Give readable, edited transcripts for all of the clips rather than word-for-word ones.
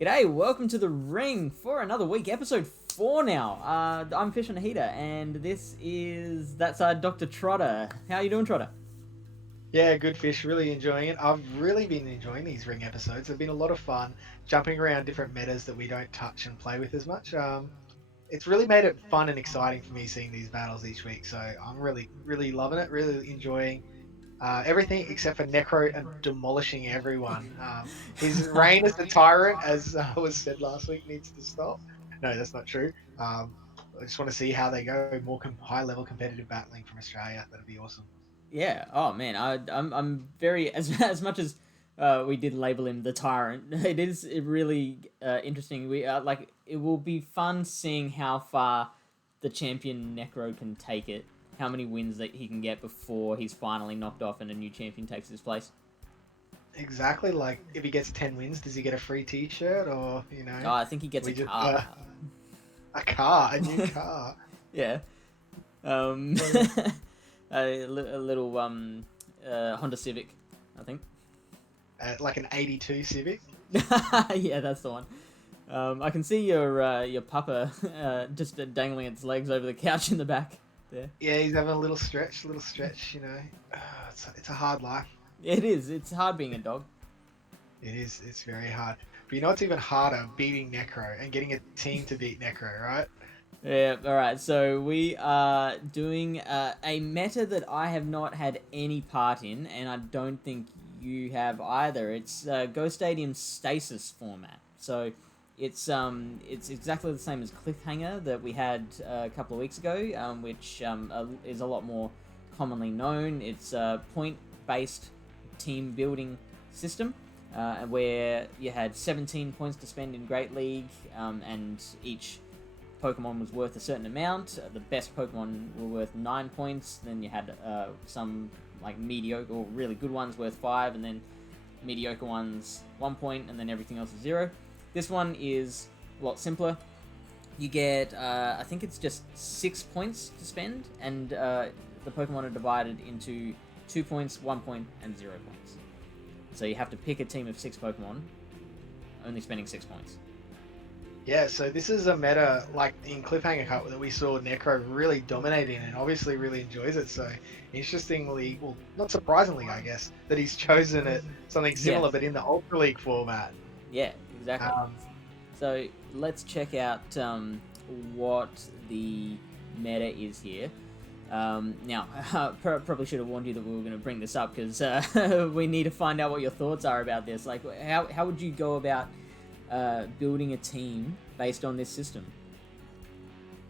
G'day, welcome to the ring for another week, episode 4 now. I'm Fish on a Heater, and that's Dr. Trotter. How you doing, Trotter? Yeah, good fish. Really enjoying it. I've really been enjoying these ring episodes. They've been a lot of fun, jumping around different metas that we don't touch and play with as much. It's really made it fun and exciting for me seeing these battles each week. So I'm really, really loving it. Really enjoying everything except for Necro and demolishing everyone. His reign as the tyrant, as was said last week, needs to stop. No, that's not true. I just want to see how they go. More high level competitive battling from Australia. That'd be awesome. Yeah. Oh man, I'm very as much as we did label him the tyrant. It is really interesting. It will be fun seeing how far the champion Necro can take it. How many wins that he can get before he's finally knocked off and a new champion takes his place. Exactly. Like, if he gets 10 wins, does he get a free T-shirt, or Oh, I think he gets a we just car. a car, a new car, Yeah. Um, Well, a little Honda Civic, I think. like an '82 Civic? Yeah, that's the one. I can see your pupper just dangling its legs over the couch in the back there. Yeah, he's having a little stretch, it's a hard life. It is. It's hard being a dog. It is. It's very hard. But you know what's even harder? Beating Necro and getting a team to beat Necro, right? Yeah. All right. So we are doing a meta that I have not had any part in, and I don't think you have either. It's Go Stadium Stasis format. So it's exactly the same as Cliffhanger that we had a couple of weeks ago, which is a lot more commonly known. It's a point-based team building system. Where you had 17 points to spend in Great League, and each Pokemon was worth a certain amount. The best Pokemon were worth 9 points. Then you had some like mediocre or really good ones worth 5, and then mediocre ones 1 point, and then everything else is 0. This one is a lot simpler. You get, I think it's just 6 points to spend, and the Pokemon are divided into 2 points, 1 point, and 0 points. So you have to pick a team of 6 Pokemon, only spending 6 points. Yeah, so this is a meta like in Cliffhanger Cup that we saw Necro really dominating and obviously really enjoys it. So interestingly, well, not surprisingly, I guess, that he's chosen it something Yeah, similar but in the Ultra League format. yeah, exactly. Um, So let's check out what the meta is here. Now, probably should have warned you that we were going to bring this up because we need to find out what your thoughts are about this. Like, how would you go about building a team based on this system?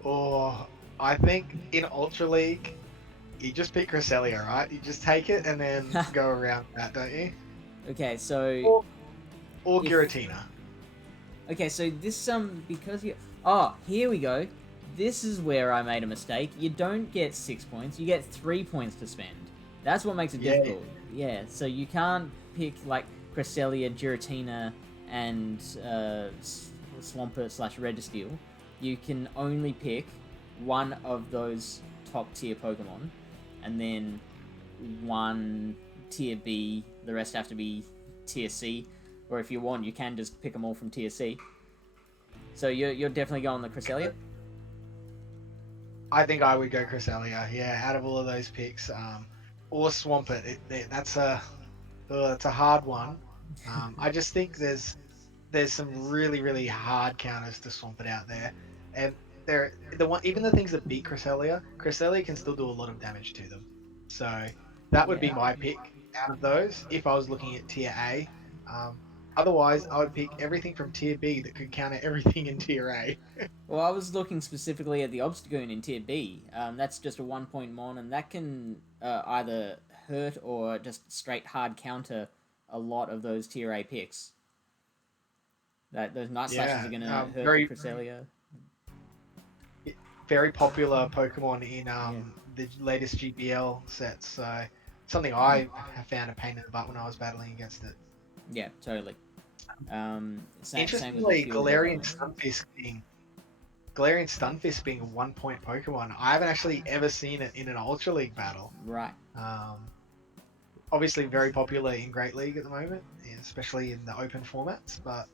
or I think in Ultra League, you just pick Cresselia, right? You just take it and then go around that, don't you? Okay, so Or, or if Giratina. okay, so this because you oh here we go. This is where I made a mistake. You don't get 6 points. You get 3 points to spend. That's what makes it Yeah, difficult. Yeah, so you can't pick like Cresselia, Giratina, and Swampert slash Registeel. You can only pick one of those top tier Pokemon, and then one tier B. The rest have to be tier C, or if you want, you can just pick them all from tier C. So you're definitely going the Cresselia. I think I would go Cresselia. Yeah, out of all of those picks, or Swampert. It's a hard one. I just think there's some really hard counters to Swampert out there, and even the things that beat Cresselia can still do a lot of damage to them. So that would be Yeah. my pick out of those if I was looking at tier A. Um, Otherwise, I would pick everything from tier B that could counter everything in tier A. Well, I was looking specifically at the Obstagoon in Tier B. That's just a 1 point mon, and that can either hurt or just straight hard counter a lot of those Tier A picks. That those Night Slashes are Yeah, gonna hurt the very Cresselia. very popular Pokemon in Yeah, the latest GPL sets. So something I have found a pain in the butt when I was battling against it. yeah, totally. Same with the Interestingly, field definitely. Galarian Stunfisk being a 1 point Pokemon, I haven't actually ever seen it in an Ultra League battle. Right. Um, Obviously, very popular in Great League at the moment, especially in the open formats. But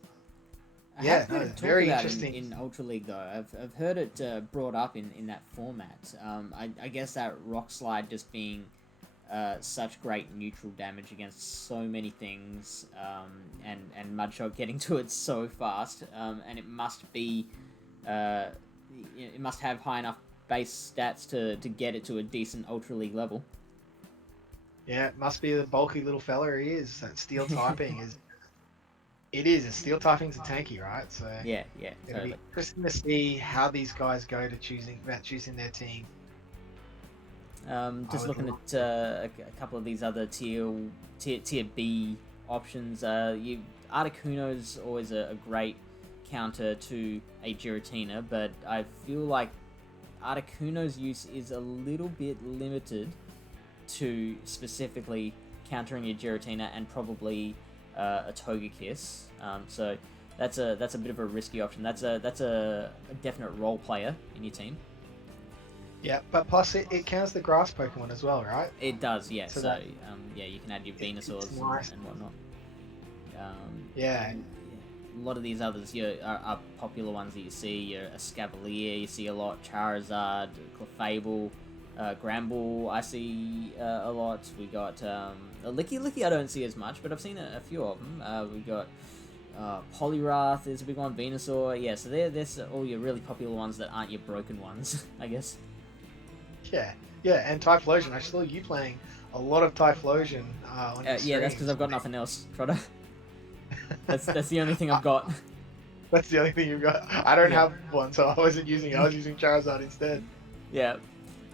I Yeah, have heard no, it talked very about interesting. in Ultra League though. I've heard it brought up in that format. I guess that rock slide just being such great neutral damage against so many things, and Mudshot getting to it so fast, and it must be, uh, it must have high enough base stats to get it to a decent Ultra League level. Yeah, it must be the bulky little fella he is. That steel typing is. It is. And steel typing's a tanky, right? So Yeah, yeah, it'll be totally. interesting to see how these guys go to choosing their team. I Just would. looking at a couple of these other tier B options. Articuno's always a great counter to a Giratina, but I feel like Articuno's use is a little bit limited to specifically countering your Giratina and probably a Togekiss. So that's a bit of a risky option. That's a definite role player in your team. Yeah, but plus it counts the grass Pokemon as well, right? It does, yeah. So So that yeah, you can add your it's Venusaurs nice. and whatnot. Yeah, And yeah, a lot of these others are popular ones that you see. Your Escavalier, you see a lot. Charizard, Clefable, Gramble, I see a lot. We got a Licky I don't see as much, but I've seen a few of them. We got Poliwrath is a big one. Venusaur, yeah. So there's all your really popular ones that aren't your broken ones, I guess. yeah, and Typhlosion. I saw you playing a lot of Typhlosion on your Yeah, that's because streams. I've got nothing else, Trotter. That's the only thing I've got. That's the only thing you've got. I don't Yeah. have one, so I wasn't using it. I was using Charizard instead. Yeah.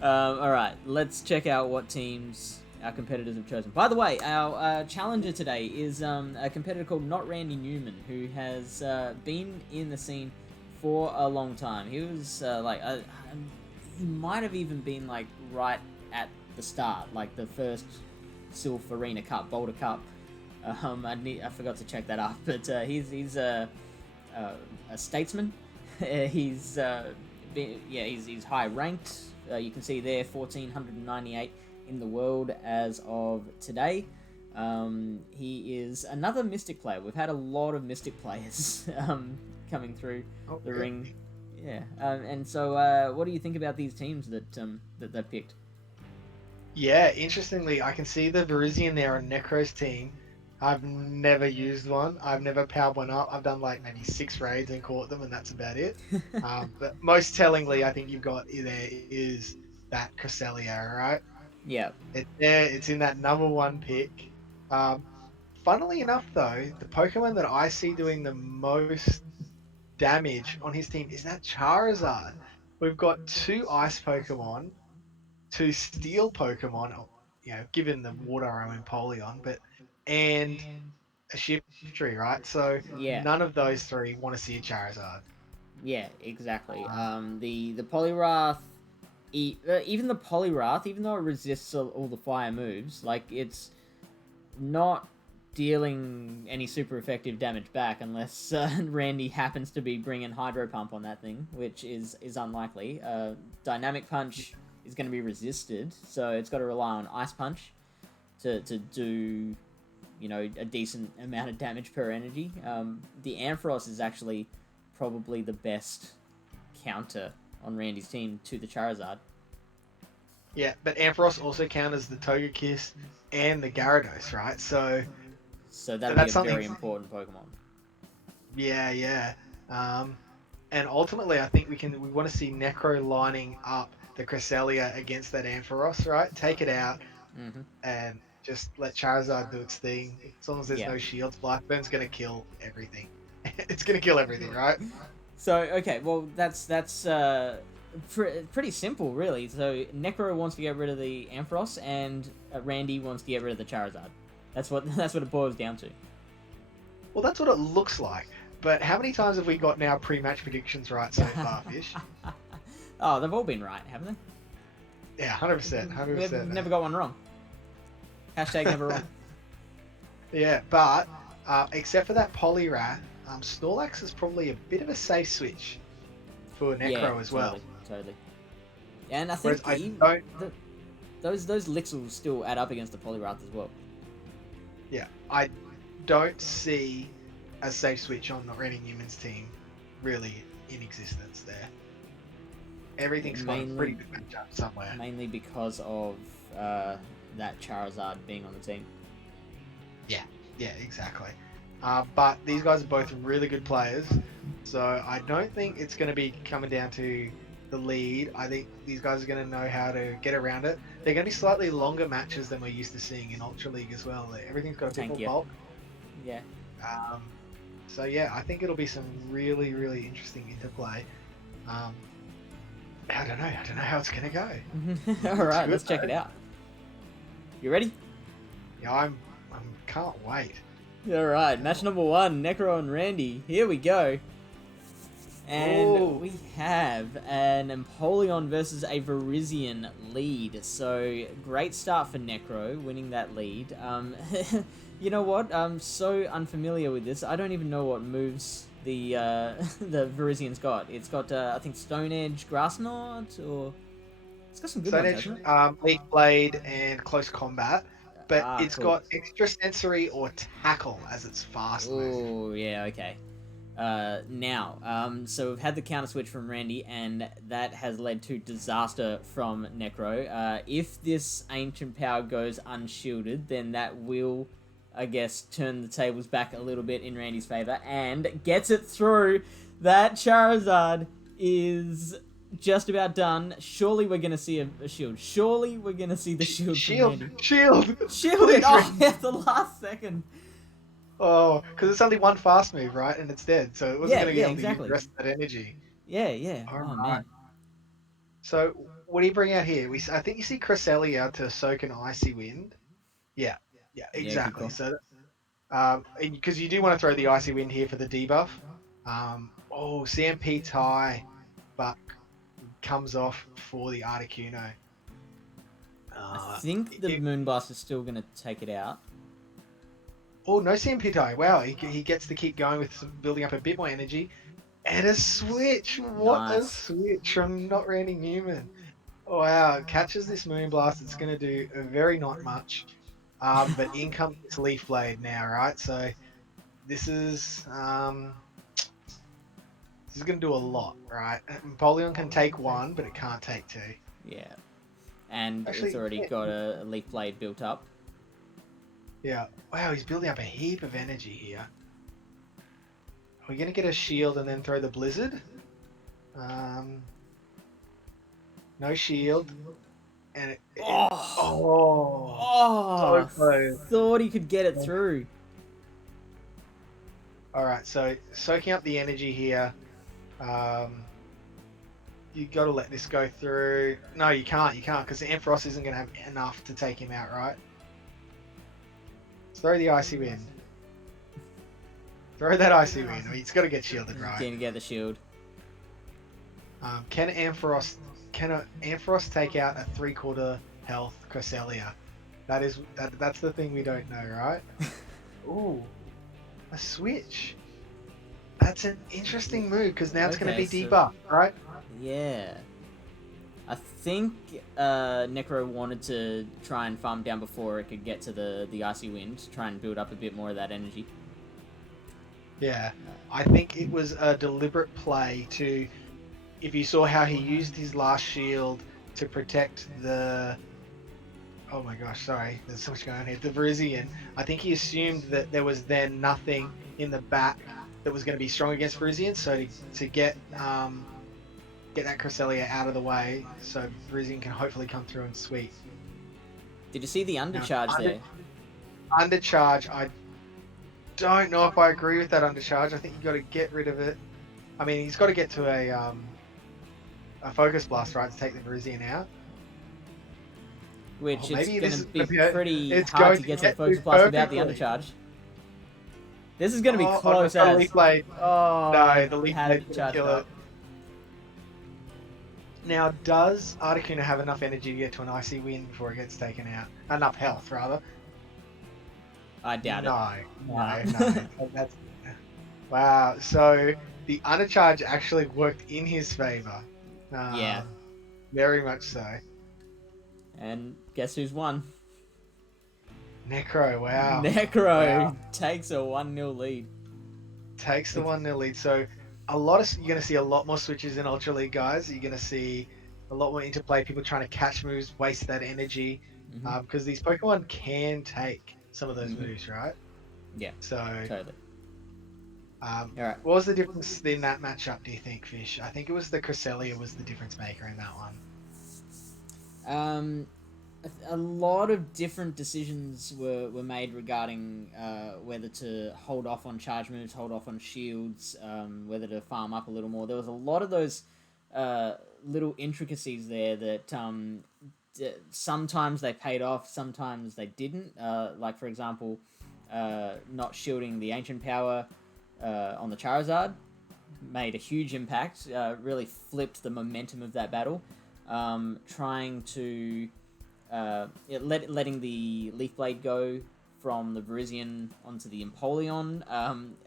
All right, let's check out what teams our competitors have chosen. By the way, our challenger today is a competitor called Not Randy Newman, who has been in the scene for a long time. He was he might have even been like right at the start, like the first Silpharina Cup, Boulder Cup. I forgot to check that up, but he's a statesman. He's he's high ranked. You can see there 1498 in the world as of today. He is another Mystic player. We've had a lot of Mystic players coming through the ring. Yeah, and so what do you think about these teams that they've picked? Yeah, interestingly, I can see the Virizion there on Necro's team. I've never used one. I've never powered one up. I've done like maybe 6 raids and caught them, and that's about it. But most tellingly, I think you've got there is that Cresselia, right? Yeah. It's there. It's in that number 1 pick. Um, Funnily enough, though, the Pokemon that I see doing the most damage on his team is that Charizard. We've got 2 Ice Pokemon, 2 Steel Pokemon, given the Water Arrow and Polion, and a Shiftry, right? So Yeah. none of those 3 want to see a Charizard. Yeah, exactly. Um, The Poliwrath, even the Poliwrath, even though it resists all the fire moves, like it's not dealing any super effective damage back unless Randy happens to be bringing Hydro Pump on that thing, which is unlikely. Dynamic Punch is going to be resisted, so it's got to rely on Ice Punch to do a decent amount of damage per energy. The Ampharos is actually probably the best counter on Randy's team to the Charizard. yeah, but Ampharos also counters the Togekiss and the Gyarados, right? So that'll be that's a something. very important Pokemon. Yeah. Um, and ultimately, I think we want to see Necro lining up the Cresselia against that Ampharos, right? Take it out Mm-hmm. and just let Charizard do its thing. As long as there's Yeah. no shields, Black Burn's gonna kill everything. It's gonna kill everything, right? So okay, well that's pretty simple, really. So Necro wants to get rid of the Ampharos, and Randy wants to get rid of the Charizard. That's what it boils down to. Well, that's what it looks like. But how many times have we got now pre-match predictions right so far, Fish? Oh, they've all been right, haven't they? Yeah, 100%, 100%. We've never got one wrong. Hashtag never wrong. Yeah, but except for that Poliwrath, Snorlax is probably a bit of a safe switch for Necro as well. Totally. And I Whereas think those licks will still add up against the Poliwrath as well. Yeah, I don't see a safe switch on the Randy Newman's team really in existence there. Everything's got a pretty good matchup somewhere. Mainly because of that Charizard being on the team. Yeah, exactly. But these guys are both really good players, so I don't think it's going to be coming down to the lead. I think these guys are going to know how to get around it. They're going to be slightly longer matches than we're used to seeing in Ultra League as well. Everything's got a bit more bulk. Yeah. So yeah, I think it'll be some really, really interesting interplay. I don't know how it's going to go. All right, let's check it out. You ready? Yeah, I can't wait. All right, match number 1, Necro and Randy. Here we go. And we have an Empoleon versus a Virizion lead. So, great start for Necro, winning that lead. You know what? I'm so unfamiliar with this. I don't even know what moves the the Virizion's got. It's got, I think, Stone Edge, Grass Knot, or... It's got some good Stone ones, Edge, hasn't it? Leaf Blade, and Close Combat. But it's cool. got Extra Sensory or Tackle as its fast move. Oh, yeah, okay. So we've had the counter switch from Randy, and that has led to disaster from Necro. If this ancient power goes unshielded, then that will, I guess, turn the tables back a little bit in Randy's favor, and gets it through. That Charizard is just about done. Surely we're gonna see a shield. Surely we're gonna see the shield. Shield! Shielded! Oh, at the last second. Oh, because it's only one fast move, right? And it's dead, so it wasn't going to get able to use the rest of that energy. Yeah. All right. Man. So, what do you bring out here? I think you see Cresselia to soak an Icy Wind. Yeah, exactly. So, because you do want to throw the Icy Wind here for the debuff. CMP tie, but comes off for the Articuno. I think the Moonblast is still going to take it out. Oh, no CMP tie. Wow, he gets to keep going with building up a bit more energy. And a switch. What a switch from not Randy Newman. Wow, catches this Moonblast. It's going to do very not much. But in comes this Leaf Blade now, right? So this is going to do a lot, right? Empoleon can take 1, but it can't take 2. Yeah. And actually, it's already got a Leaf Blade built up. Yeah. Wow, he's building up a heap of energy here. Are we going to get a shield and then throw the Blizzard? No shield. And so close. Thought he could get it through. Alright, so soaking up the energy here. You got to let this go through. No, you can't, because the Ampharos isn't going to have enough to take him out, right? Throw the Icy Wind. Throw that Icy Wind. I mean, he's got to get shielded, right? He's going to get the shield. Can Ampharos take out a 3/4 health Cresselia? That's the thing we don't know, right? Ooh, a switch. That's an interesting move because now it's going to be debuffed, right? Yeah. I think Necro wanted to try and farm down before it could get to the Icy Wind, try and build up a bit more of that energy. Yeah, I think it was a deliberate play to, if you saw how he used his last shield to protect the, oh my gosh, sorry, there's so much going on here, the Virizion. I think he assumed that there was then nothing in the back that was going to be strong against Virizion, so to get that Cresselia out of the way so Virizion can hopefully come through and sweep. Did you see the undercharge there? Undercharge, I don't know if I agree with that undercharge. I think you got to get rid of it. I mean, he's got to get to a Focus Blast, right, to take the Virizion out. Which is going to be pretty hard to get to a Focus Blast without the undercharge. This is going to be close as... Leaf Blade. No, the Leaf Blade will kill it. Now, does Articuno have enough energy to get to an Icy Wind before it gets taken out? Enough health, rather. I doubt it. No. Wow. So the undercharge actually worked in his favor. Yeah. Very much so. And guess who's won? Necro. Wow. Necro takes a 1-0 lead. takes the It's, 1-0 lead. So you're going to see a lot more switches in Ultra League, guys. You're going to see a lot more interplay, people trying to catch moves, waste that energy, mm-hmm, because these Pokemon can take some of those mm-hmm. moves, right? Yeah, So, totally. All right. what was the difference in that matchup, do you think, Fish? I think it was the Cresselia was the difference maker in that one. Um, a lot of different decisions were made regarding whether to hold off on charge moves, hold off on shields, whether to farm up a little more. There was a lot of those little intricacies there that sometimes they paid off, sometimes they didn't. Like, for example, not shielding the Ancient Power on the Charizard made a huge impact, really flipped the momentum of that battle. Trying to letting the Leaf Blade go from the Virizion onto the Empoleon.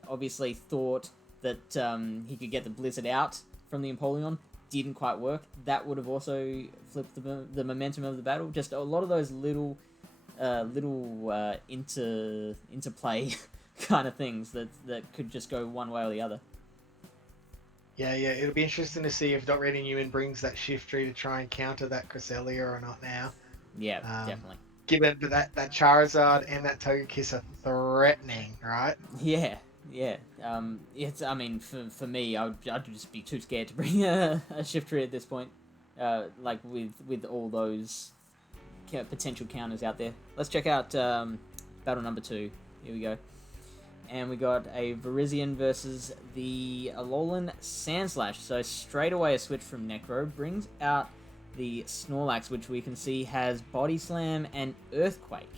Obviously thought that he could get the Blizzard out from the Empoleon. Didn't quite work. That would have also flipped the momentum of the battle. Just a lot of those little interplay kind of things that could just go one way or the other. Yeah, it'll be interesting to see if Dr. Newman brings that shift tree to try and counter that Cresselia or not now. Yeah, definitely. Given that Charizard and that Togekiss are threatening, right? Yeah, yeah. It's. I mean, for me, I'd just be too scared to bring a shift tree at this point. Like with all those potential counters out there. Let's check out battle number 2. Here we go. And we got a Virizion versus the Alolan Sandslash. So straight away a switch from Necro brings out the Snorlax, which we can see has Body Slam and Earthquake.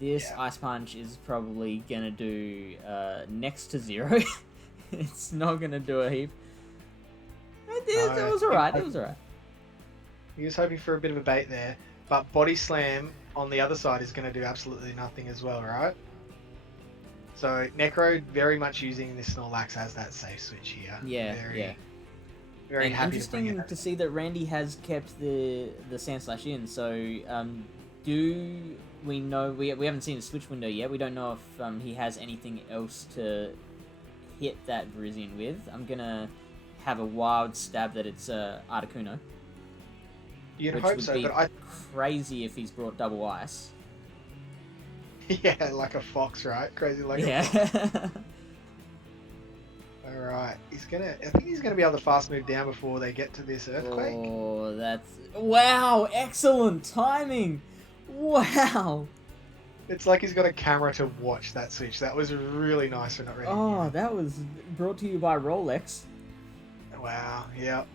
This Ice Punch is probably going to do next to 0. It's not going to do a heap. It was alright, it was alright. He was hoping for a bit of a bait there, but Body Slam on the other side is going to do absolutely nothing as well, right? So Necro very much using this Snorlax as that safe switch here. Yeah, Very and happy interesting to see that Randy has kept the Sandslash in. So do we know we haven't seen the switch window yet? We don't know if he has anything else to hit that Virizion with. I'm gonna have a wild stab that it's Articuno. You'd hope so, but crazy if he's brought double ice. Yeah, like a fox, right? Crazy like a fox. Alright, I think he's gonna be able to fast move down before they get to this Earthquake. Oh, wow, excellent timing. Wow. It's like he's got a camera to watch that switch. That was really nice for not ready. Oh, that was brought to you by Rolex. Wow, yep.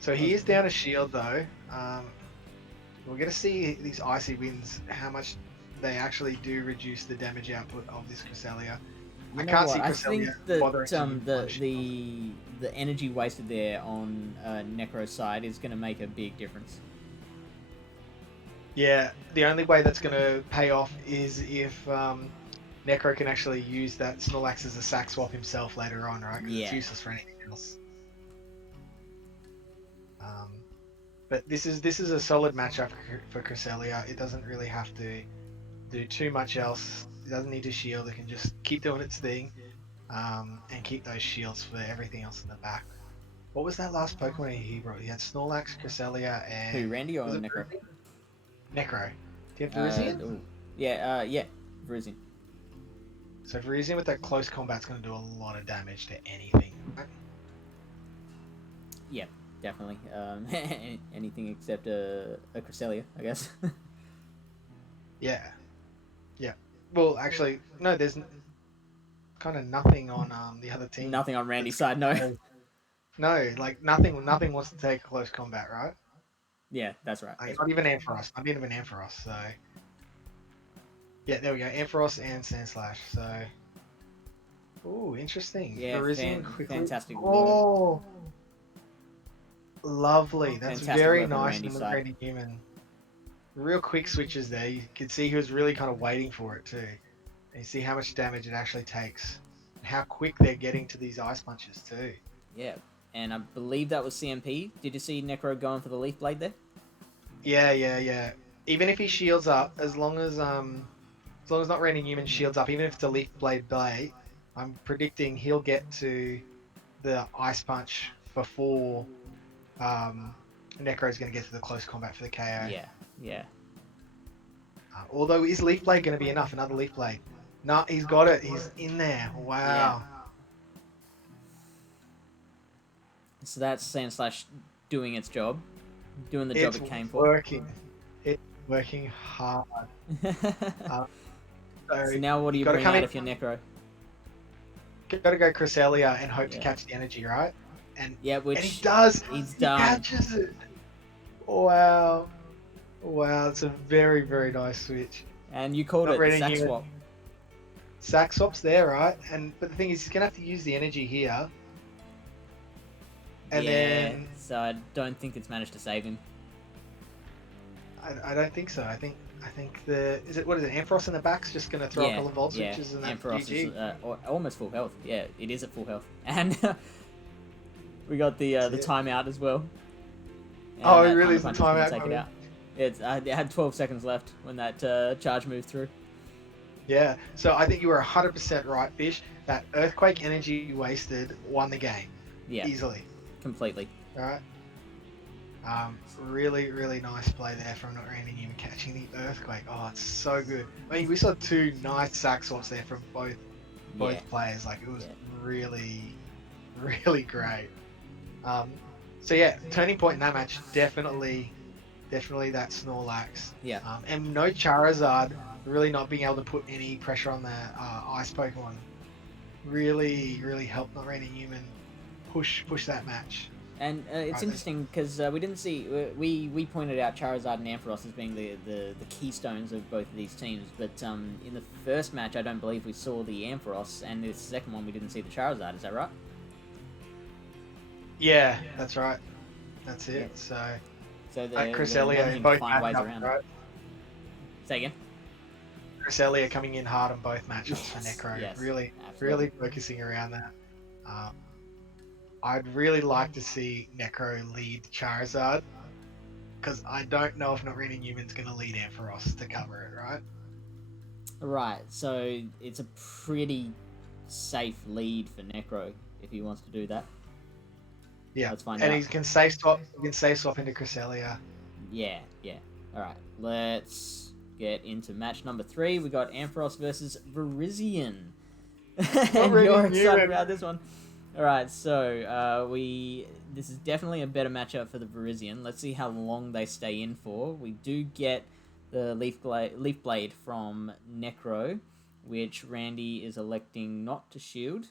So he is down a shield though. We're gonna see these icy winds, how much they actually do reduce the damage output of this Cresselia. I can't see Cresselia bothering the energy wasted there on Necro's side is going to make a big difference. Yeah, the only way that's going to pay off is if Necro can actually use that Snorlax as a sack swap himself later on, right? Because it's useless for anything else. But this is a solid matchup for Cresselia. It doesn't really have to do too much else. It doesn't need to shield. It can just keep doing its thing, and keep those shields for everything else in the back. What was that last Pokemon he brought? He had Snorlax, Cresselia, and... Who, Randy or Necro? Necro. Do you have Virizion? Yeah, Virizion. So Virizion with that close combat's going to do a lot of damage to anything. Right? Yeah, definitely. Anything except a Cresselia, I guess. Yeah. Well, actually, no, there's kind of nothing on the other team. Nothing on Randy's side, no. No, like nothing wants to take close combat, right? Yeah, that's right. Like, not even Ampharos. Not even Ampharos, so... Yeah, there we go. Ampharos and Sandslash, so... Ooh, interesting. Yeah, fantastic. Oh! Lovely. That's very nice from Randy Newman. Real quick switches there. You can see he was really kind of waiting for it too. And you see how much damage it actually takes. And how quick they're getting to these ice punches too. Yeah, and I believe that was CMP. Did you see Necro going for the Leaf Blade there? Yeah. Even if he shields up, as long as not Randy Newman shields up, even if it's a Leaf Blade, I'm predicting he'll get to the Ice Punch before Necro's going to get to the close combat for the KO. Yeah, yeah. Although, is Leaf Blade going to be enough? Another Leaf Blade? No, he's got it. He's in there. Wow. So that's Sand Slash doing its job, doing the job it came for. Working. It's working hard. So now what do you bring out if you're Necro? Got to go Cresselia and hope to catch the energy, right? And which and he does. He's done. He catches it. Wow. Wow, it's a very, very nice switch. And you called it the sack swap. Sack swap's there, right? But the thing is, he's gonna have to use the energy here. And then so I don't think it's managed to save him. I don't think so. I think what is it? Ampharos in the back's just gonna throw a couple of volt switches and that's Ampharos GG. Is almost full health. Yeah, it is at full health, and we got the timeout as well. And oh, it really is the timeout. Take it out. It had 12 seconds left when that charge moved through. Yeah, so I think you were 100% right, Fish. That Earthquake energy you wasted won the game. Yeah, easily. Completely. All right. Really, really nice play there from not Randy Newman catching the Earthquake. Oh, it's so good. I mean, we saw two nice sack swaps there from both players. Like, it was really, really great. So yeah, turning point in that match, definitely that Snorlax. Yeah. And no Charizard really not being able to put any pressure on the Ice Pokemon really, really helped not Randy Newman push that match. And it's interesting because we didn't see we pointed out Charizard and Ampharos as being the keystones of both of these teams, but in the first match I don't believe we saw the Ampharos, and the second one we didn't see the Charizard. Is that right? Yeah, that's right. That's it. Yeah. So Cresselia both find ways around. Right? Say again. Cresselia coming in hard on both matchups for Necro. Yes, really, absolutely. really focusing around that. I'd really like to see Necro lead Charizard, because I don't know if not Randy Newman's going to lead Ampharos to cover it, right? Right, so it's a pretty safe lead for Necro if he wants to do that. Yeah, let's find out. And he can safe swap into Cresselia. Yeah. Alright, let's get into match number 3. We got Ampharos versus Virizion. And you're excited about this one. Alright, so this is definitely a better matchup for the Virizion. Let's see how long they stay in for. We do get the Leaf Blade from Necro, which Randy is electing not to shield.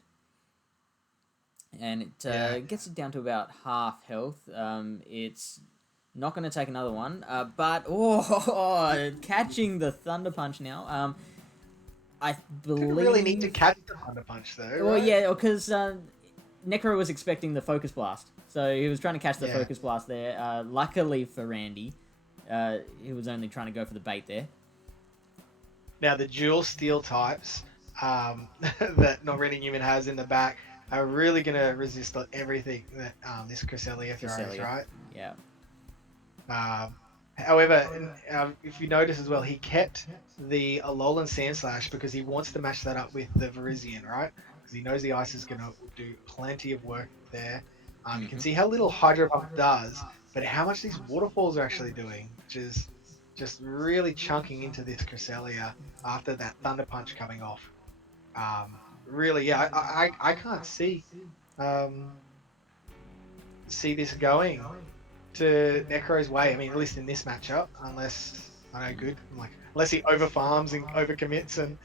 And it gets it down to about half health. It's not going to take another one, but catching the Thunder Punch now. I believe you really need to catch the Thunder Punch though. Well, right? yeah, because Necro was expecting the Focus Blast, so he was trying to catch the Focus Blast there. Luckily for Randy, he was only trying to go for the bait there. Now the dual steel types that not Randy Newman has in the back are really going to resist everything that this Cresselia throws, right? Yeah. However, if you notice as well, he kept the Alolan Sandslash because he wants to match that up with the Virizion, right? Because he knows the ice is going to do plenty of work there. You can see how little Hydro Pump does, but how much these waterfalls are actually doing, which is just really chunking into this Cresselia after that Thunder Punch coming off. Really, yeah, I can't see this going to Necro's way. I mean, at least in this matchup, unless unless he over farms and over commits, and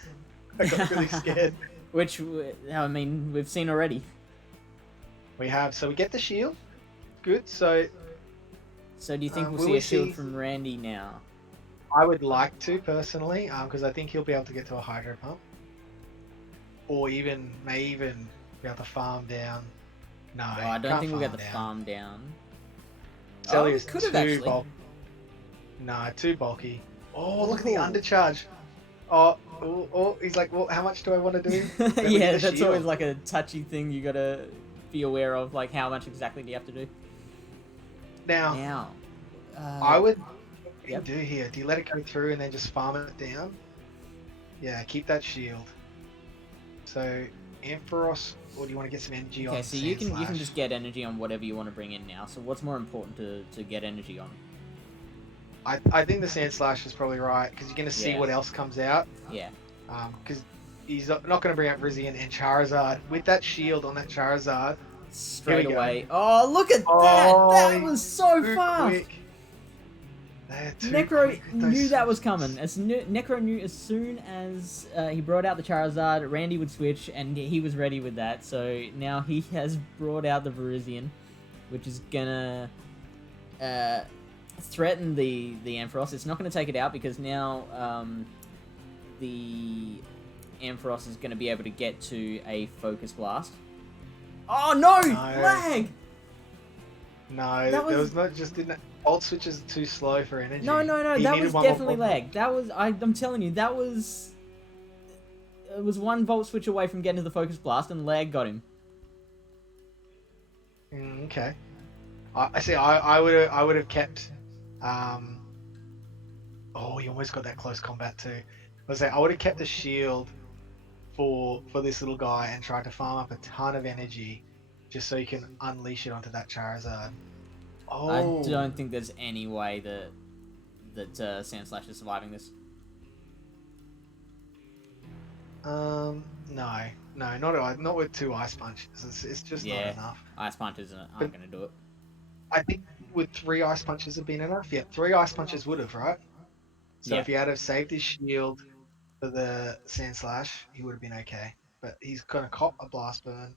I got really scared. Which, I mean, we've seen already. We have. So we get the shield. Good. So do you think we'll see a shield from Randy now? I would like to personally, because I think he'll be able to get to a Hydro Pump, or may even be able to farm down. No, I don't think we'll get the farm down. Celia's could have actually. Bulky. No, too bulky. Oh, look at the undercharge. Oh, he's like, well, how much do I want to do? Yeah, that's always like a touchy thing you gotta be aware of, like how much exactly do you have to do? Now, I would. What do you do here? Do you let it go through and then just farm it down? Yeah, keep that shield. So Ampharos, or do you want to get some energy Okay, on so Sand you can Slash? just get energy on whatever you want to bring in now. So what's more important to get energy on? I think the Sand Slash is probably right because you're going to see Yeah, what else comes out. yeah. Because he's not going to bring out Vrizian and Charizard with that shield on that Charizard. Here we Straight go. away. Oh, look at that! Oh, That he's was so too fast. quick. They're too Necro quick with knew those that was switches. coming. Necro knew as soon as he brought out the Charizard, Randy would switch, and he was ready with that. So now he has brought out the Virizion, which is gonna threaten the Ampharos. It's not gonna take it out because now the Ampharos is gonna be able to get to a Focus Blast. Oh no! No. Lag! No, That there was was not just didn't. Volt switches are too slow for energy. no. He That needed was one more definitely Volt. lag. That was I'm telling you, that was. It was one volt switch away from getting to the Focus Blast, and lag got him. Okay. I see. I would have kept. Oh, he almost got that close combat too. I would have kept the shield for this little guy and tried to farm up a ton of energy, just so you can unleash it onto that Charizard. I Oh. don't think there's any way that Sandslash is surviving this. No, not with two Ice Punches. It's just not Yeah, enough. Ice Punches aren't But going to do it. I think with three Ice Punches have been enough. Yeah, three Ice Punches would have, right? So Yeah. if he had have saved his shield for the Sand Slash, he would have been okay. But he's gonna cop a Blast Burn,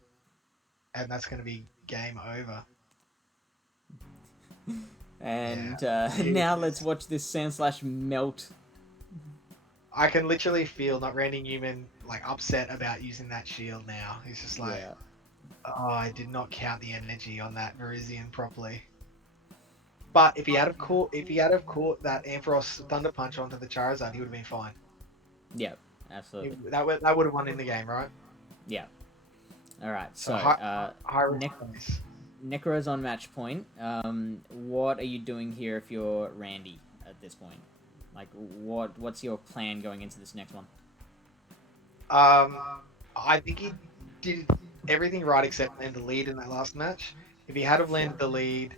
and that's gonna be game over. Yeah. And He now let's is. watch this Sandslash melt. I can literally feel not Randy Newman like upset about using that shield now. He's just like, Yeah. oh, I did not count the energy on that Virizion properly. But if he had have caught that Ampharos Thunder Punch onto the Charizard, he would have been fine. Yeah, absolutely. That would have won in the game, right? Yeah. All right. So So, high risk on this. Necro's on match point. What are you doing here if you're Randy at this point? Like, what's your plan going into this next one? I think he did everything right except land the lead in that last match. If he had have landed the lead,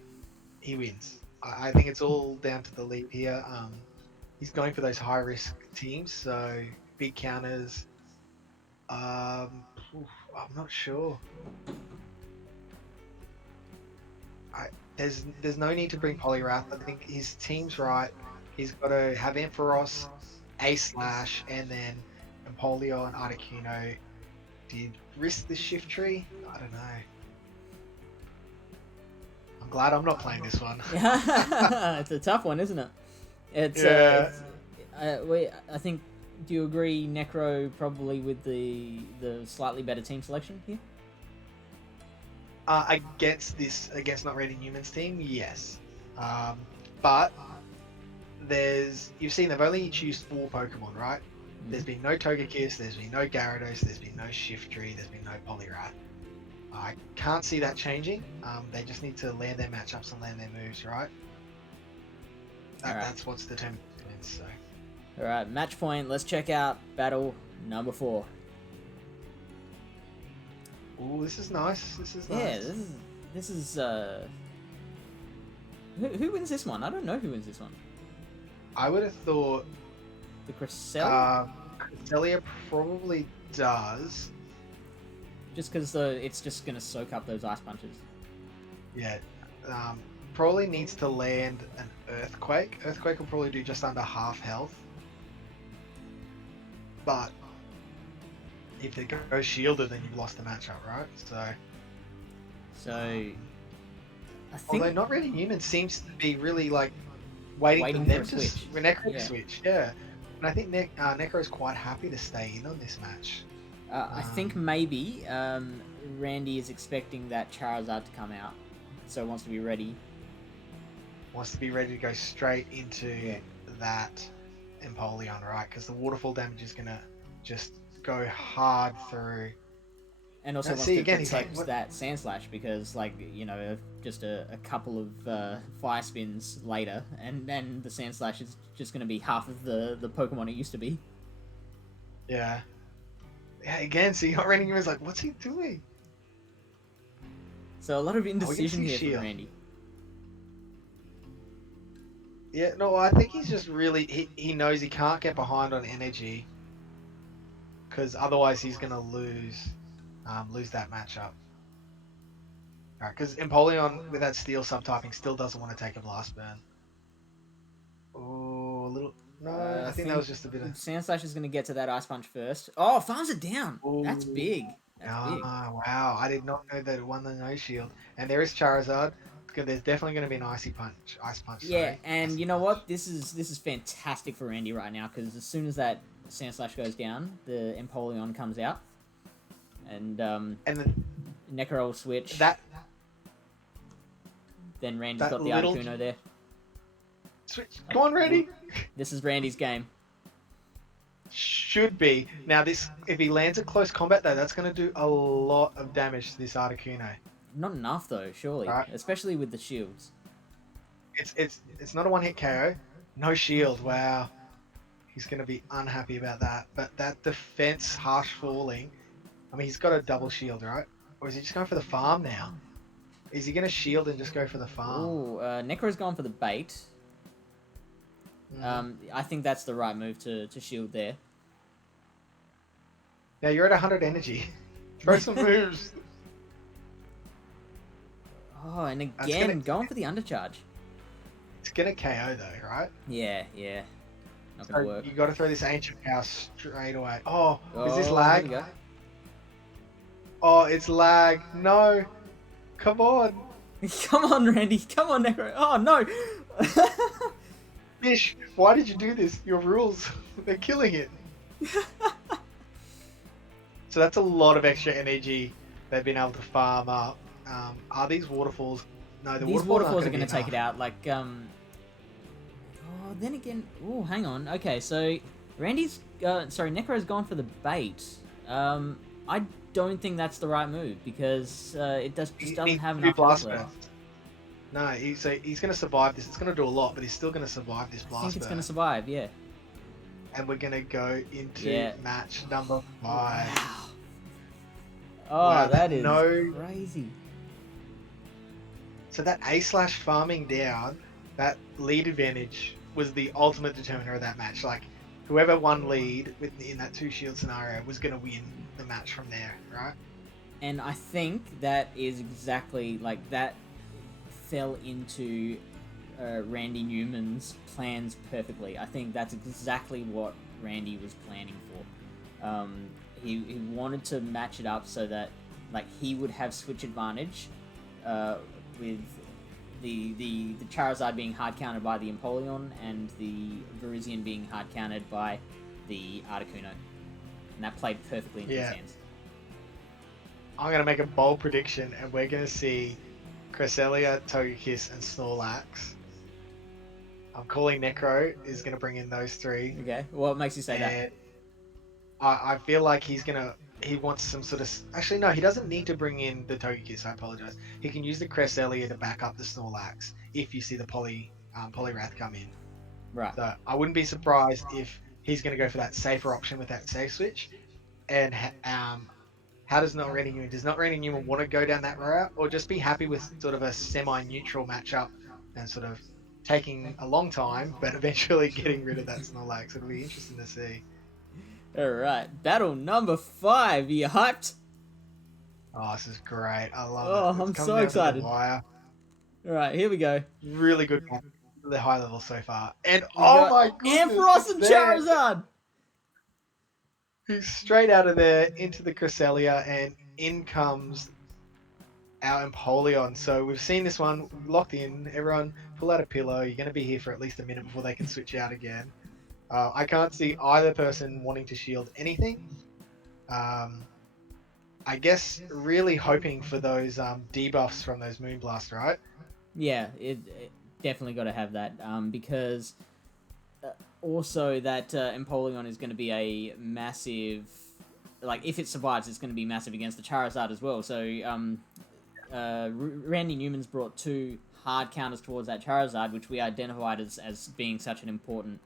he wins. I think it's all down to the lead here. He's going for those high risk teams, so big counters. I'm not sure. There's no need to bring Poliwrath. I think his team's right. He's got to have Ampharos, A Slash, and then Empoleon and Articuno. Did risk the shift tree? I don't know. I'm glad I'm not playing this one. It's a tough one, isn't it? It's, Yeah. I think. Do you agree, Necro probably with the slightly better team selection here? Against not Randy Newman's team, yes. But you've seen they've only used 4 Pokemon, right? There's been no Togekiss, there's been no Gyarados, there's been no Shiftry, there's been no Poliwrath. I can't see that changing. They just need to land their matchups and land their moves, right? That's what's determined. So. All right, match point. Let's check out battle number 4. Ooh, this is nice. Yeah, this is who wins this one? I don't know who wins this one. I would have thought The Cresselia? Cresselia probably does. Just because it's just gonna soak up those ice punches. Yeah. Probably needs to land an Earthquake. Earthquake will probably do just under half health. But if they go shielded, then you've lost the matchup, right? So I think although not really Newman seems to be really like waiting for them to Necro switch. Yeah. And I think Necro's quite happy to stay in on this match. I think maybe Randy is expecting that Charizard to come out, so wants to be ready. Wants to be ready to go straight into that Empoleon, right? Because the waterfall damage is gonna just go hard through. And also wants to protect that Sandslash because, like, you know, just a couple of fire spins later, and then the Sandslash is just going to be half of the Pokemon it used to be. Yeah. Yeah, again, see, Randy Newman's like, what's he doing? So a lot of Oh, we can indecision see here from shield. Randy. Yeah, no, I think he's just really he knows he can't get behind on energy because otherwise he's gonna lose that matchup. Alright, because Empoleon with that steel subtyping still doesn't want to take a blast burn. Oh, a little. No, I I think that think was just a bit of. Sandslash is going to get to that Ice Punch first. Oh, farms it down. That's Oh, big. That's big. wow! I did not know that it won the no shield. And there is Charizard. There's definitely going to be an icy punch. Ice punch, Yeah, sorry. and Icy you know punch. what? This is fantastic for Randy right now because as soon as that Sandslash goes down, the Empoleon comes out, and And then Necro will switch. that Then Randy's that got the little Articuno there. switch. Come on, Randy. This is Randy's game. Should be. Now this, if he lands a close combat though, that's going to do a lot of damage to this Articuno. Not enough though, surely, Right? especially with the shields. It's not a one hit KO. No shield. Wow. He's going to be unhappy about that. But that defense harsh falling. I mean, he's got a double shield, right? Or is he just going for the farm now? Is he going to shield and just go for the farm? Ooh, Necro's gone for the bait. I think that's the right move to shield there. Now you're at 100 energy. Throw some moves. Oh, and again, going for the undercharge. It's going to KO though, right? Yeah. Not gonna So work. you got to throw this ancient power straight away. Oh, is this Here lag? we go. Oh, it's lag. No. Come on. Come on, Randy. Come on, Necro. Oh, no. Fish, why did you do this? Your rules. They're killing it. So that's a lot of extra energy they've been able to farm up. Are these waterfalls? No, the These waterfalls waterfalls are going going to take it out. Like, oh, then again... Oh, hang on. Okay, so Necro's gone for the bait. I don't think that's the right move because it just doesn't have enough health left. No, he's going to survive this. It's going to do a lot, but he's still going to survive this blast I think it's burn. going to survive, yeah. And we're going to go into match number 5. Wow. Oh, Wow, that is crazy. So that A/ farming down, that lead advantage was the ultimate determiner of that match. Like, whoever won lead in that 2 shield scenario was going to win the match from there, right? And I think that is exactly, like, that fell into Randy Newman's plans perfectly. I think that's exactly what Randy was planning for. He wanted to match it up so that, like, he would have switch advantage with the Charizard being hard countered by the Empoleon and the Virizion being hard countered by the Articuno. And that played perfectly in his hands. I'm going to make a bold prediction, and we're going to see Cresselia, Togekiss, and Snorlax. I'm calling Necro is going to bring in those 3. Okay, what makes you say that? And I feel like he wants some sort of... Actually, no, he doesn't need to bring in the Togekiss, I apologize. He can use the Cresselia to back up the Snorlax if you see the Poliwrath come in. Right. So I wouldn't be surprised if he's going to go for that safer option with that safe switch. And how does not Randy Newman? Does not Randy Newman want to go down that route, or just be happy with sort of a semi-neutral matchup and sort of taking a long time, but eventually getting rid of that Snorlax? It'll be interesting to see. Alright, battle number 5. Are you hyped? Oh, this is great. I love it. Oh, I'm so excited. Alright, here we go. Really good. The high level so far. And oh my goodness. Ampharos and Charizard! He's straight out of there into the Cresselia, and in comes our Empoleon. So we've seen this one locked in. Everyone pull out a pillow. You're going to be here for at least a minute before they can switch out again. I can't see either person wanting to shield anything. I guess really hoping for those debuffs from those Moonblast, right? Yeah, it definitely got to have that because also that Empoleon is going to be a massive... Like, if it survives, it's going to be massive against the Charizard as well. So Randy Newman's brought 2 hard counters towards that Charizard, which we identified as being such an important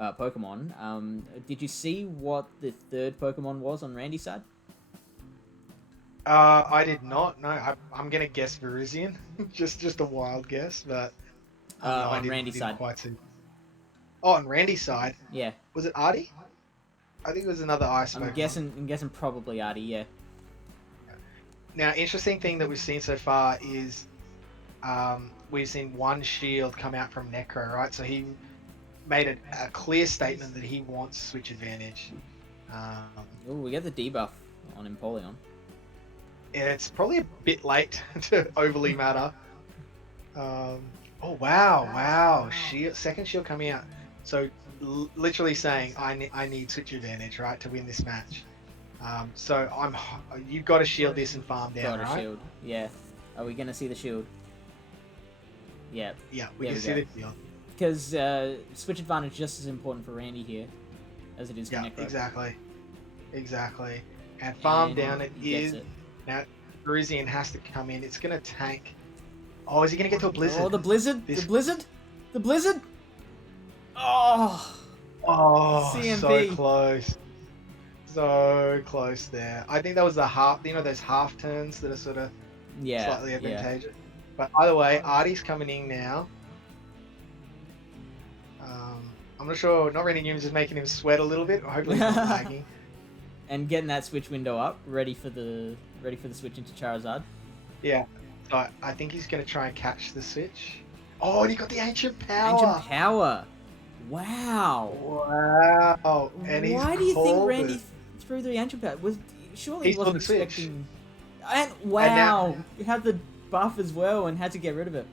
Pokemon. Did you see what the third Pokemon was on Randy's side? I did not. No, I'm gonna guess Virizion. just a wild guess, but no, I On Randy's didn't side. quite see. Oh, on Randy's side, Yeah. was it Artie? I think it was another ice I'm Pokemon. guessing probably Artie, yeah. Now, interesting thing that we've seen so far is we've seen one shield come out from Necro, right? So he made a clear statement that he wants switch advantage. Oh, we get the debuff on Empoleon. It's probably a bit late to overly matter. Oh wow! Second shield coming out. So literally saying I need switch advantage, right, to win this match. So you've got to shield this and farm down, Got a right? shield, yeah. Are we gonna see the shield? Yeah. Yeah, we There can we see go. the shield. Because switch advantage just as important for Randy here as it is for Yeah, Necro. exactly. And farm And down it he gets is. it. Now Bruzian has to come in. It's gonna tank. Oh, is he gonna get to a blizzard? Oh, the blizzard! This... The blizzard! The blizzard! Oh! Oh, so CMP. close. So close there. I think that was the half, those half turns that are sort of Yeah, slightly yeah. advantageous. But either way, Artie's coming in now. I'm not sure. Not Randy Newman's just making him sweat a little bit. Hopefully he's not lagging. And getting that switch window up, ready for the switch into Charizard. Yeah. So I think he's going to try and catch the switch. Oh, and he got the ancient power. Ancient power. Wow. Wow. And he's Why do you think Randy it. threw the ancient power? Surely He he wasn't saw the expecting. And wow, he had the buff as well and had to get rid of it.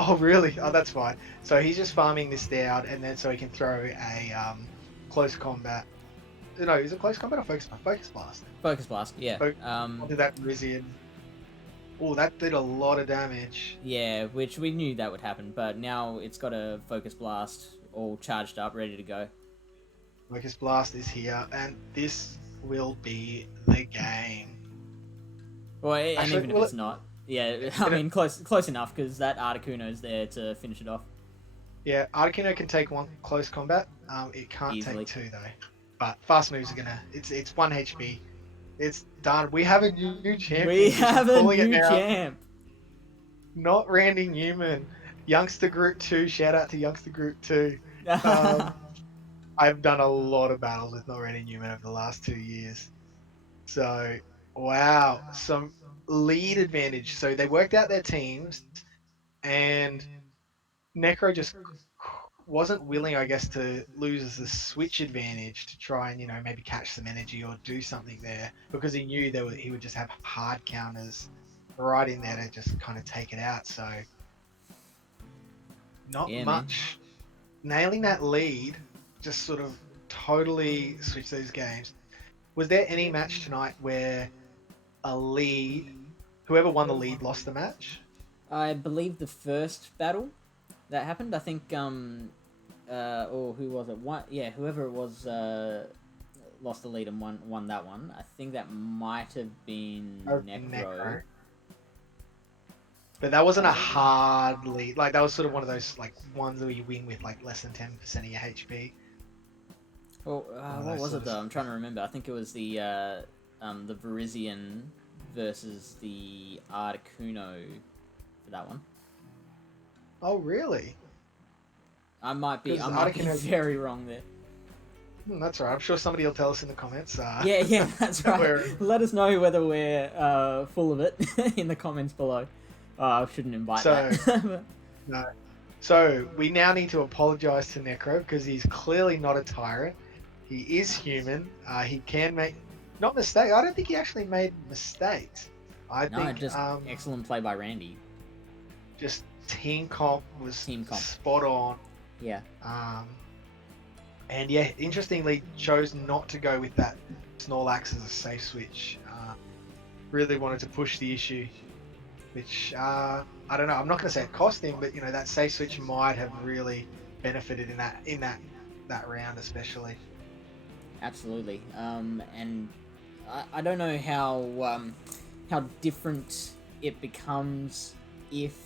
Oh, really? Oh, that's fine. So he's just farming this down, and then so he can throw a close combat. No, is it close combat or focus blast? Focus blast, yeah. Onto that Rizian. Oh, that did a lot of damage. Yeah, which we knew that would happen, but now it's got a focus blast all charged up, ready to go. Focus blast is here, and this will be the game. Well, and Actually, even if it's not, yeah, I mean close enough because that Articuno's there to finish it off. Yeah, Articuno can take one close combat. It can't Easily. take two though. But fast moves are gonna. It's 1 HP. It's done. We have a new champion. We have a new champ. Not Randy Newman. Youngster Group 2. Shout out to Youngster Group 2. I've done a lot of battles with not Randy Newman over the last 2 years. So, wow. Some lead advantage. So they worked out their teams, and Necro just wasn't willing, I guess, to lose the switch advantage to try and, maybe catch some energy or do something there, because he knew he would just have hard counters right in there to just kind of take it out. So not much. Man. Nailing that lead just sort of totally switched those games. Was there any match tonight where whoever won the lead lost the match? I believe the first battle that happened, I think, or who was it? Whoever it was lost the lead and won that one. I think that might have been Necro. But that wasn't a hard lead. Like, that was sort of one of those ones where you win with less than 10% of your HP. Well, what was it though? I'm trying to remember. I think it was the Virizion versus the Articuno for that one. Oh, really? I might be very wrong there. That's right. I'm sure somebody will tell us in the comments. Yeah, that's right. Let us know whether we're full of it in the comments below. I shouldn't invite that. No. So we now need to apologise to Necro because he's clearly not a tyrant. He is human. He can make not mistakes. I don't think he actually made mistakes. I think just excellent play by Randy. Just team comp was spot on. Yeah. And yeah, interestingly, chose not to go with that Snorlax as a safe switch. Really wanted to push the issue, which I don't know. I'm not going to say it cost him, but that safe switch might have really benefited in that round, especially. Absolutely. And I don't know how different it becomes if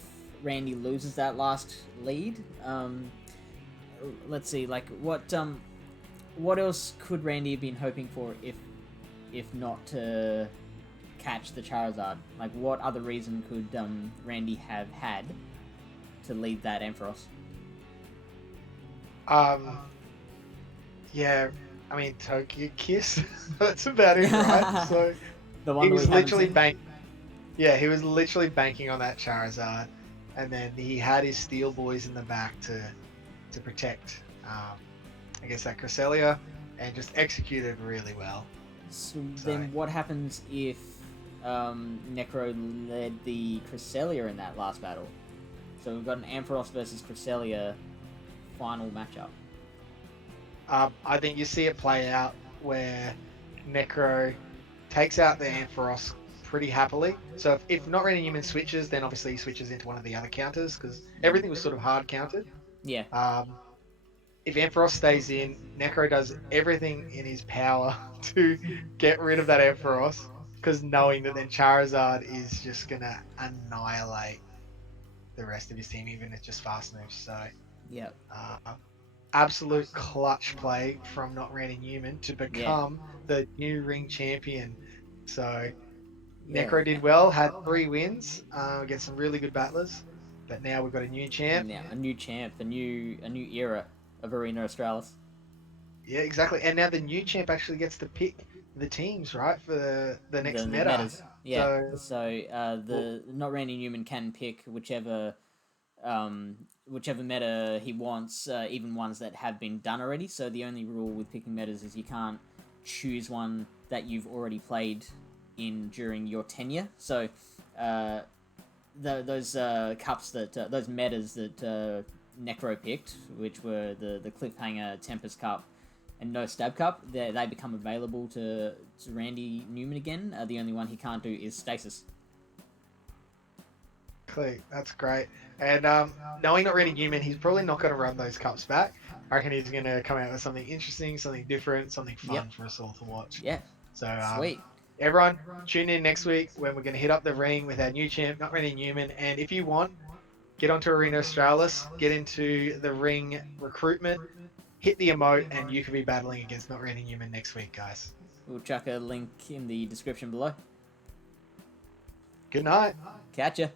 Randy loses that last lead. let's see, like what else could Randy have been hoping for if not to catch the Charizard? Like, what other reason could Randy have had to lead that Ampharos? Yeah, I mean Tokyo Kiss. That's about it, right? So The one he that we was haven't literally seen. Yeah, he was literally banking on that Charizard, and then he had his Steel Boys in the back to protect, I guess that Cresselia, and just executed really well. So So then, what happens if Necro led the Cresselia in that last battle? So we've got an Ampharos versus Cresselia final matchup. I think you see it play out where Necro takes out the Ampharos pretty happily. So if not Randy Newman switches, then obviously he switches into one of the other counters because everything was sort of hard counted. Yeah. Um, if Ampharos stays in, Necro does everything in his power to get rid of that Ampharos because knowing that then Charizard is just gonna annihilate the rest of his team, even if it's just fast moves. So Yeah. uh, absolute clutch play from not Randy Newman to Yeah. become the new ring champion. So Yeah. Necro did well, had 3 wins against some really good battlers, but now we've got a new champ. Now a new champ, a new era of Arena Australis. Yeah, exactly. And now the new champ actually gets to pick the teams, right, for the next The meta. metas. Yeah. So, So well, the not Randy Newman can pick whichever meta he wants, even ones that have been done already. So the only rule with picking metas is you can't choose one that you've already played in during your tenure. So those cups that those metas that Necro picked, which were the Cliffhanger Tempest Cup and No Stab Cup, they become available to Randy Newman again. The only one he can't do is Stasis. that's great. And knowing not Randy Newman, he's probably not going to run those cups back. I reckon he's going to come out with something interesting, something different, something Yep. fun for us all to watch. Yeah. So, Sweet. everyone, tune in next week when we're going to hit up the ring with our new champ, not Randy Newman. And if you want, get onto Arena Australis, get into the ring recruitment, hit the emote, and you could be battling against not Randy Newman next week, guys. We'll chuck a link in the description below. Good night. Catch ya.